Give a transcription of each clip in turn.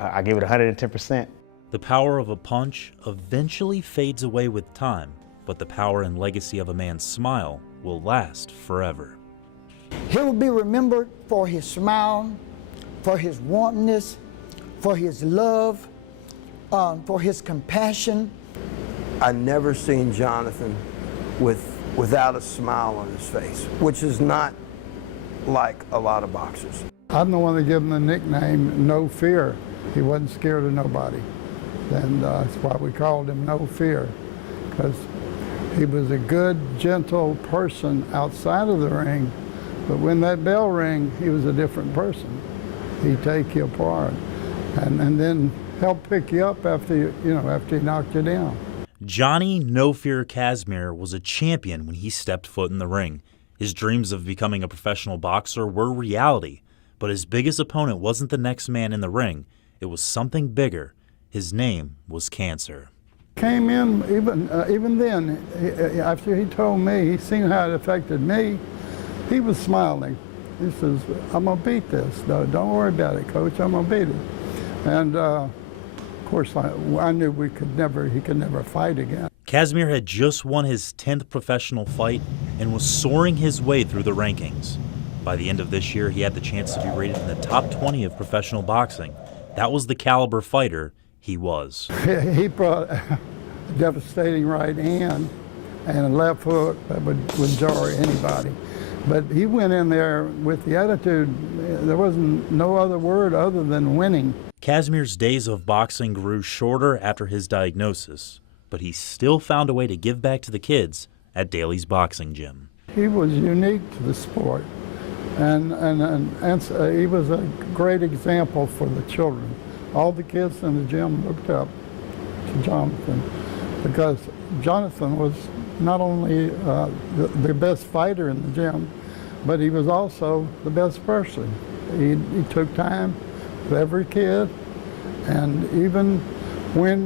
I give it 110%. The power of a punch eventually fades away with time, but the power and legacy of a man's smile will last forever. He will be remembered for his smile, for his warmness, for his love, for his compassion. I never seen Jonathan without a smile on his face, which is not like a lot of boxers. I'm the one that gave him the nickname No Fear. He wasn't scared of nobody. And that's why we called him No Fear, because he was a good, gentle person outside of the ring, but when that bell rang, he was a different person. He'd take you apart and then help pick you up after after he knocked you down. Jonny No Fear Casimere was a champion when he stepped foot in the ring. His dreams of becoming a professional boxer were reality, but his biggest opponent wasn't the next man in the ring. It was something bigger. His name was cancer. Came in, even then, after he told me, he seen how it affected me, he was smiling. He says, I'm gonna beat this. No, don't worry about it, Coach, I'm gonna beat it. And of course, I knew he could never fight again. Casimere had just won his 10th professional fight and was soaring his way through the rankings. By the end of this year, he had the chance to be rated in the top 20 of professional boxing. That was the caliber fighter he was. He brought a devastating right hand and a left hook that would jar anybody. But he went in there with the attitude, there wasn't no other word other than winning. Casimere's days of boxing grew shorter after his diagnosis, but he still found a way to give back to the kids at Daly's Boxing Gym. He was unique to the sport, and he was a great example for the children. All the kids in the gym looked up to Jonathan because Jonathan was not only the best fighter in the gym, but he was also the best person. He took time with every kid, and even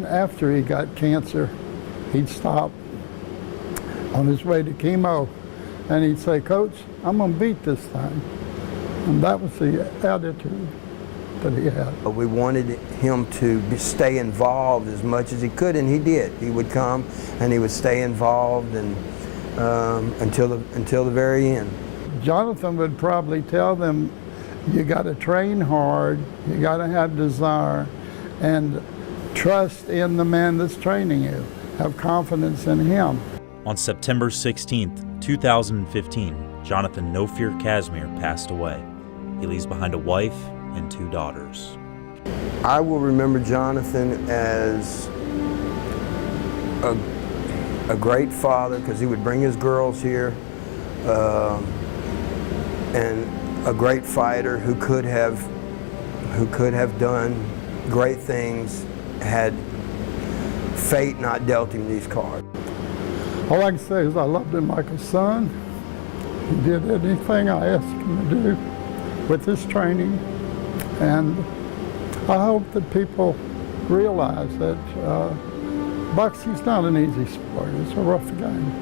after he got cancer, he'd stop on his way to chemo and he'd say, Coach, I'm gonna beat this thing. And that was the attitude that he had. We wanted him to stay involved as much as he could, and he did. He would come and he would stay involved and until the very end. Jonathan would probably tell them, you got to train hard, you got to have desire, and trust in the man that's training you. Have confidence in him. On September 16th, 2015, Jonathan No Fear Casimere passed away. He leaves behind a wife and 2 daughters. I will remember Jonathan as a great father, because he would bring his girls here, and a great fighter who could have done great things had fate not dealt him these cards. All I can say is I loved him like a son. He did anything I asked him to do with his training, and I hope that people realize that boxing's not an easy sport. It's a rough game.